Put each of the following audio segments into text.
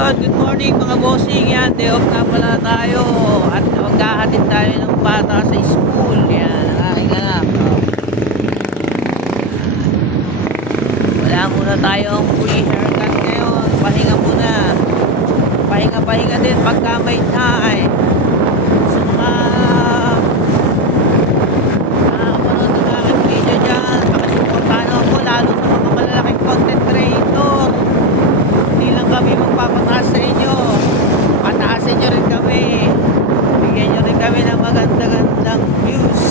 Yun, good morning mga bossing. Yan, day off na pala tayo. At maghahatid tayo ng bata sa school. Yan, ang aking anak. Wala muna tayong free haircut ngayon. Pahinga muna. Pahinga din pagka may time. Sa mga nakakapanood ng aking video dyan, pakisuportahan ako lalo sa mga malalaking content creator. Hindi lang kami magpapataas sa inyo, pataasin nyo rin kami, bigyan nyo rin kami ng maganda-gandang views.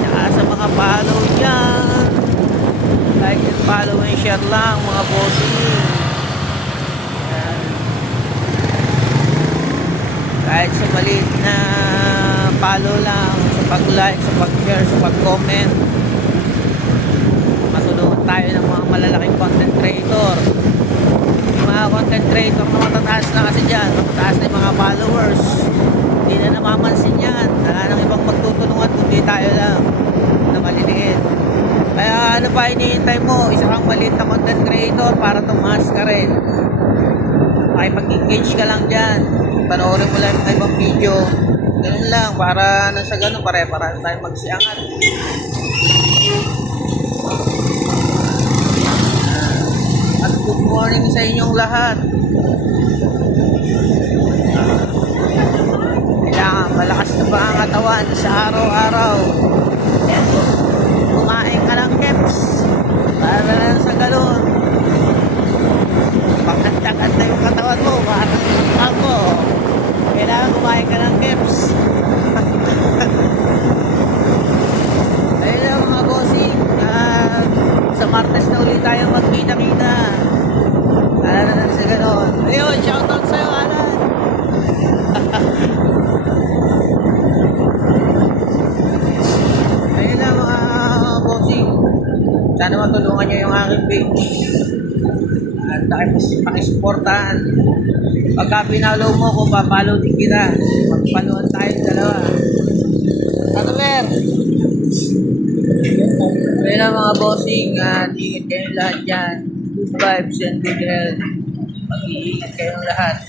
Tsaka sa mga follow dyan, like and follow and share lang mga bossing. Yan. Kahit sa maliit na follow lang, sa pag-like, sa pag-share, sa pag-comment, matulungan tayo ng mga malalaking content creator. Yung mga content creator na matataas na kasi dyan, matataas na yung mga followers, hindi na namamansin yan. Wala nang ibang magtutulungan kundi tayo lang na maliliit. Kaya ano pa hinihintay mo? Isa kang maliit na content creator para tumaas ka rin. Makipag-engage ka lang dyan, panoorin mo lang yung ibang video, ganun lang, para nasa ganun pare-para tayo magsiangat. At good morning sa inyong lahat. Kailangan malakas na ba ang katawan sa araw-araw? Kumain ka ng keps para lang sa galon. Pagkanta-kanta yung katawan mo, parang ako. Kailangan kumain ka ng keps. Ayun lang mga bossing. Sa Martes na ulit tayo magkita-kita. Alam na sa ganon. Ayun, shoutout sa'yo, Alan. Ayun lang mga bossing. Sana matulungan nyo yung aking page. At pakisuportahan. Pagka pinalo mo ko, papalo din kita. Magpaluan tayo dalawa. Ano mer? Ayun lang mga bossing. Ingat kayo lahat dyan. Good vibes and good health. Mag-iingat kayong lahat.